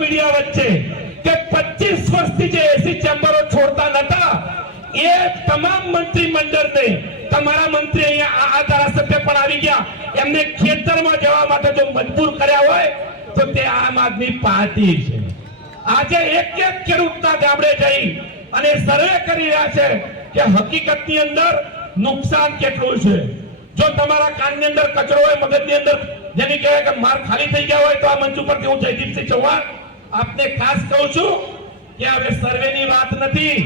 Media વચ્ચે કે 25 વર્ષથી જે એસી ચેમ્બરો છોડતા નતા, એ તમામ મંત્રી મંડળને તમારા મંત્રી અહીંયા આ- ધારાસભ્ય પણ આવી ગયા. એમને ખેતરમાં જવા માટે જો મજબૂર કર્યા હોય, તો તે આમ આદમી પાર્ટી છે. આજે એક એક ખેડૂતના ગામડે જઈ અને સર્વે કરી રહ્યા છે કે હકીકતની અંદર નુકસાન કેટલું છે. જો તમારા કાનની અંદર કચરો હોય, મગજની અંદર, જેની કહેવાય કે માર ખાલી થઈ ગયા હોય, તો આ મંચ ઉપરથી હું જયદીપસિંહ ચૌહાણ આપને ખાસ કહું છું કે હવે સર્વેની વાત નથી.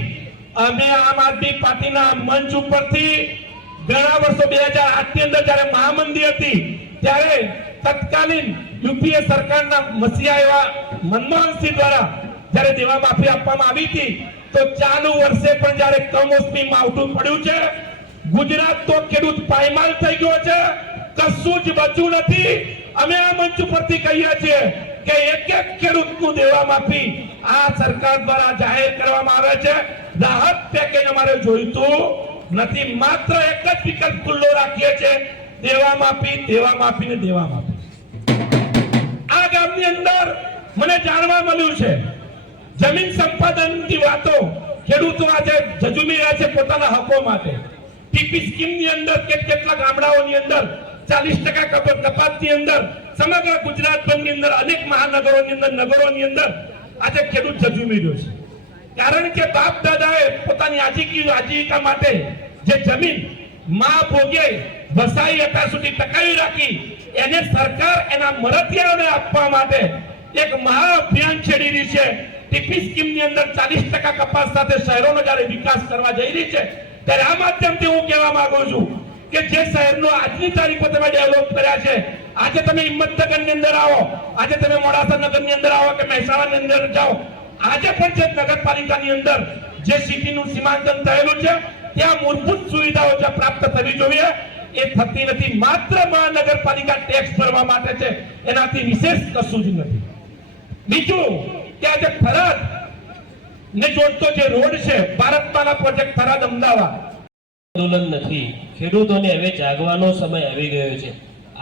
અમે આમ આદમી પાર્ટીના મંચ ઉપરથી ઘણા વર્ષો બે હજાર આઠની અંદર જયારે મહામંદી હતી, ત્યારે તત્કાલીન યુપીએ સરકારના મસીહા એવા મનમોહનસિંહ દ્વારા જયારે દેવા માફી આપવામાં આવી હતી, તો ચાલુ વર્ષે પણ જયારે કમોસમી માવઠું પડ્યું છે, ગુજરાત તો ખેડૂત પાયમાલ થઈ ગયો છે, કશું જ બચ્યું નથી. અમે આ મંચ ઉપરથી કહીએ છીએ કે એક એક ખેડૂતનું દેવા માફી આ સરકાર દ્વારા જાહેર કરવામાં આવે છે. રાહત પેકેજ અમારે જોઈતું નથી. માત્ર એક જ વિકલ્પ ખુલ્લો રાખીએ છે દેવા માફી દેવા માફી ને દેવા માફી. આ ગામની અંદર મને જાણવા મળ્યું છે, જમીન સંપાદનની વાતો ખેડૂતો આજે જજુમી રહ્યા છે પોતાના હકો માટે. ટીપી સ્કીમની અંદર કે કેટલા ગામડાઓની અંદર ચાલીસ ટકા કપાત કપાતની અંદર સમગ્ર ગુજરાતભરની અંદર, અનેક મહાનગરોની અંદર, નગરોની અંદર આજે ખેડૂત જજુમી રહ્યો છે. કારણ કે બાપ દાદાએ પોતાની આજીકી આજીવિકા માટે જે જમીન મા ભોગે, વસાઈ અત્યાર સુધી ટકાવી રાખી, એને સરકાર એના મળતિયાઓને આપવા માટે એક મહા અભિયાન છેડી રહી છે. ટીપી સ્કીમની અંદર ચાલીસ ટકા કપાસ સાથે શહેરોનો જ્યારે વિકાસ કરવા જઈ રહી છે, ત્યારે આ માધ્યમથી હું કહેવા માંગુ છું કે જે શહેરનો આજની તારીખો તમે ડેવલપ કર્યા છે આજે તમે હિંમતનગરની અંદર આવો. આજે તમે મોડાસા નગરની અંદર આવો કે મહેસાણાની અંદર જાઓ. આજે પણ જે નગરપાલિકાની અંદર જે સિટીનું સીમાંકન થયેલું છે, ત્યાં મૂળભૂત સુવિધાઓ જે પ્રાપ્ત થવી જોઈએ. એ થતી નથી. માત્ર મહાનગરપાલિકા ટેક્સ ભરવા માટે છે. એનાથી વિશેષ કશું જ નથી. બીજું કે આજે થરાદ ને જોડતો જે રોડ છે, ભારતમાલા પ્રોજેક્ટ થરાદ અમદાવાદ. આંદોલન નથી. ખેડૂતોને હવે જાગવાનો સમય આવી ગયો છે.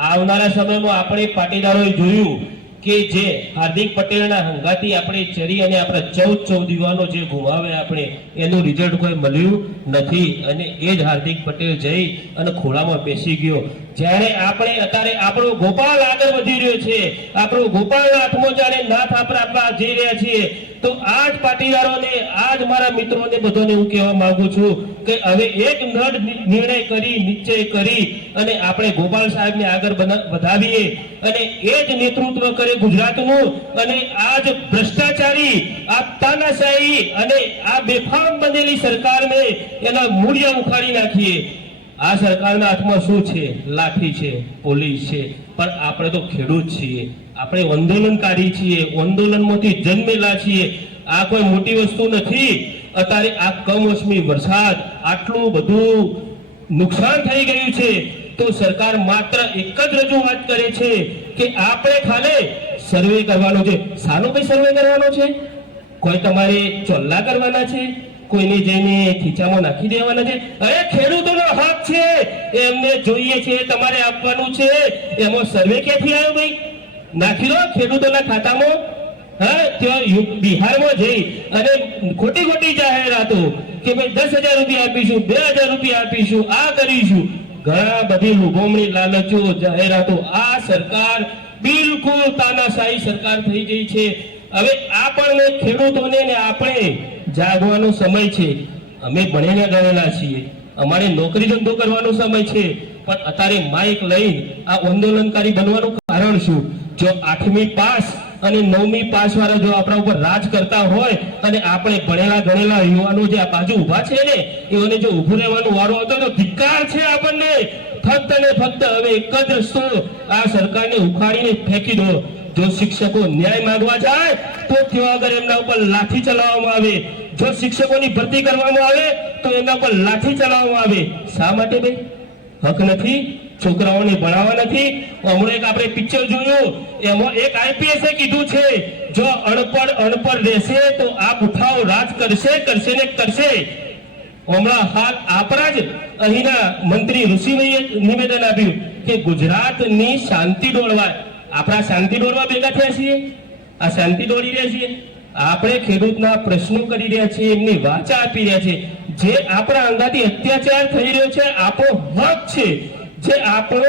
આવનારા સમયમાં આપણે પાટીદારોએ જોયું કે જે હાર્દિક પટેલના હંગાથી આપણે ચરી અને આપણા ચૌદ ચૌદ યુવાનો જે ગુમાવે આપણે, એનું રિઝલ્ટ કોઈ મળ્યું નથી. અને એ જ હાર્દિક પટેલ જઈ અને ખોળામાં બેસી ગયો. જ્યારે આપણે અત્યારે આપણો ગોપાલ આગળ વધી રહ્યો છે, આપણો ગોપાલ હાથમાં જ્યારે નાથ આપણે આપવા જઈ રહ્યા છીએ, તો આ જ પાટીદારોને આ જ મારા મિત્રોને બધાને હું કહેવા માંગુ છું કે હવે એક નડ નિર્ણય કરી, નિશ્ચય કરી અને આપણે ગોપાલ સાહેબને આગળ વધાવીએ અને એ જ નેતૃત્વ કરે ગુજરાતનું અને આ જ ભ્રષ્ટાચારી, આ તાનાશાહી અને આ બેફામ બનેલી સરકારને એના મૂળિયા ઉખાડી નાખીએ. આ સરકારના હાથમાં શું છે? લાઠી છે, પોલીસ છે, પણ આપણે તો ખેડૂત છીએ. આપણે આંદોલનકારી છીએ, આંદોલનમાંથી જન્મેલા છીએ. આ કોઈ મોટી વસ્તુ નથી. અત્યારે આ કમોસમી વરસાદ, આટલું બધું નુકસાન થઈ ગયું છે. તો સરકાર માત્ર એક જ રજૂઆત કરે છે કે આપણે ખાલે સર્વે કરવાનો છે. સાનો કઈ સર્વે કરવાનો છે? કોઈ તમારે ચોલ્લા કરવાના છે? કોઈને જઈને ખીચામાં નાખી દેવાના છે? અરે ખેડૂતોનો હક છે એમને જોઈએ છે તમારે આપવાનું છે. એમાં સર્વે ક્યાંથી આવ્યો ભાઈ? નાખી દો ખેડૂતોના ખાતામાં. હા, ત્યાં બિહારમાં જઈ અને ખોટી ખોટી જાહેરાતો કે ભાઈ દસ હજાર રૂપિયા આપીશું, બે હજાર રૂપિયા આપીશું, આ કરીશું. ઘણા બધી લુભોમણી લાલચો જાહેરાતો આ સરકાર બિલકુલ તાનાશાહી સરકાર થઈ ગઈ છે. હવે આપણને ખેડૂતોને ને આપણે જાગવાનો સમય છે. અમે ભણેલા ગણેલા છીએ. અમારે નોકરી ધંધો કરવાનો સમય છે, પણ અત્યારે માઇક લઈ આ આંદોલનકારી બનવાનું કારણ શું? જો આઠમી પાસ અને નવમી પાસ વાળા જો આપણા ઉપર રાજ કરતા હોય અને આપણે ભણેલા ગણેલા યુવાનો જે આ બાજુ ઊભા છે ને, એઓને જો ઊભું રહેવાનું વારો હતો તો ધિક્કાર છે આપણને. ફક્ત ને ફક્ત હવે એક જ રસ્તો આ સરકારને ઉખાડીને ફેંકી દો. જો શિક્ષકો ન્યાય માંગવા જાય, તો તેઓ આગળ એમના ઉપર લાઠી ચલાવવામાં આવે જો શિક્ષકોની ભરતી કરવામાં આવે, તો એના પર લાઠી ચલાવવામાં આવે. શા માટે ભાઈ? હક નથી, છોકરાઓને ભણાવવા નથી. હમણાં એક આપણે પિક્ચર જોયું, એમાં એક આઈપીએસ કીધું છે, જો અણપડ અણપડ રહેશે, તો આ ઉઠાવ, રાજ કરશે કરશે ને કરશે. હમણાં હાલ આપણા જ અહીંના મંત્રી ઋષિભાઈએ નિવેદન આપ્યું કે ગુજરાતની શાંતિ ડોળવા આપણા શાંતિ ડોળવા ભેગા થયા છીએ? આ શાંતિ દોડી રહ્યા છીએ? આપણે ખેડૂતના પ્રશ્નો કરી રહ્યા છીએ, એમની વાચા આપી રહ્યા છીએ. જે આપણા અંગાથી અત્યાચાર થઈ રહ્યો છે આપણો હક છે. જે આપણો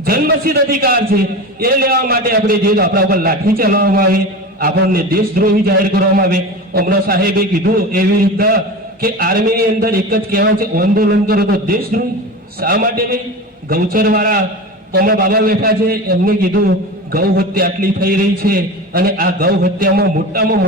જન્મસિદ્ધ અધિકાર છે, એ લેવા માટે આપણે જે આપણા ઉપર લાઠી ચલાવવામાં આવે, આપણને દેશદ્રોહી જાહેર કરવામાં આવે. હમણાં સાહેબે કીધું એવી રીતના કે આર્મીની અંદર એક જ કહેવાય છે, આંદોલન કરો તો દેશદ્રોહી. શા માટે નહીં? ગૌચર વાળા હમણાં બાબા બેઠા છે, એમને કીધું ગૌ હત્યા આટલી થઈ રહી છે અને આ ગૌ હત્યામાં મોટામાં મોટા